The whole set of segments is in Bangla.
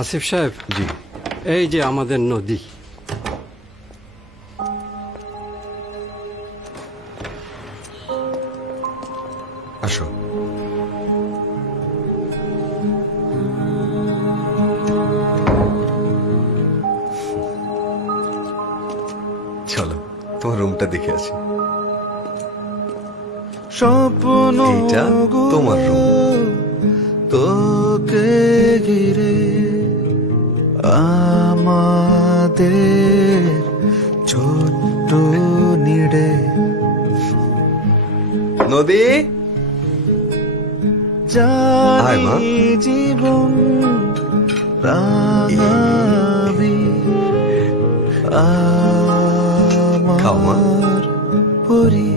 আসিফ সাহেব, জি। এই যে আমাদের নদী। আসো। চলো তোমার রুমটা দেখে আসি। স্বপ্ন এইটা তোমার রুম। তোকে ঘিরে আমাদের ছোট্ট নিড়ে নদী, আয় মা। জানি জীবন রাঙাবি খাও মা। আমার পরি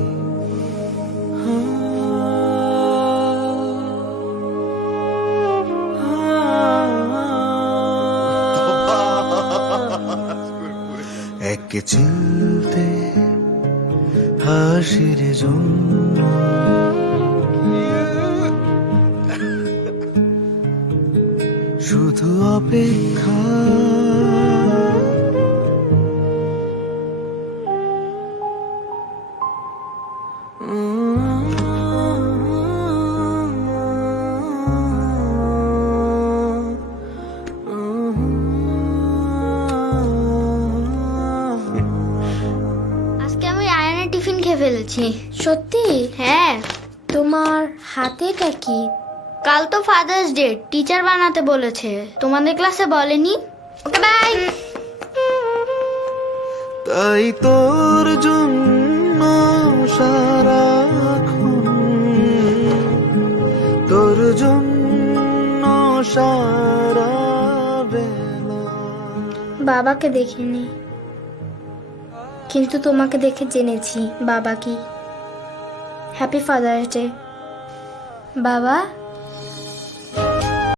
এক চিলতে হাসির জন্য শুধু অপেক্ষা আজকে আমি আয়নের টিফিন খেয়ে ফেলেছি। সত্যি? হ্যাঁ, তোমার হাতেটা কি? কাল তো ফাদার্স ডে, টিচার বানাতে বলেছে। তোমাদের ক্লাসে বলেনি? Okay bye. তাই তোর জন্য সারাক্ষণ, তোর জন্য সারা বেলা। বাবাকে দেখিনি, কিন্তু তোমাকে দেখে জেনেছি বাবা কি। হ্যাপি ফাদার্স ডে বাবা।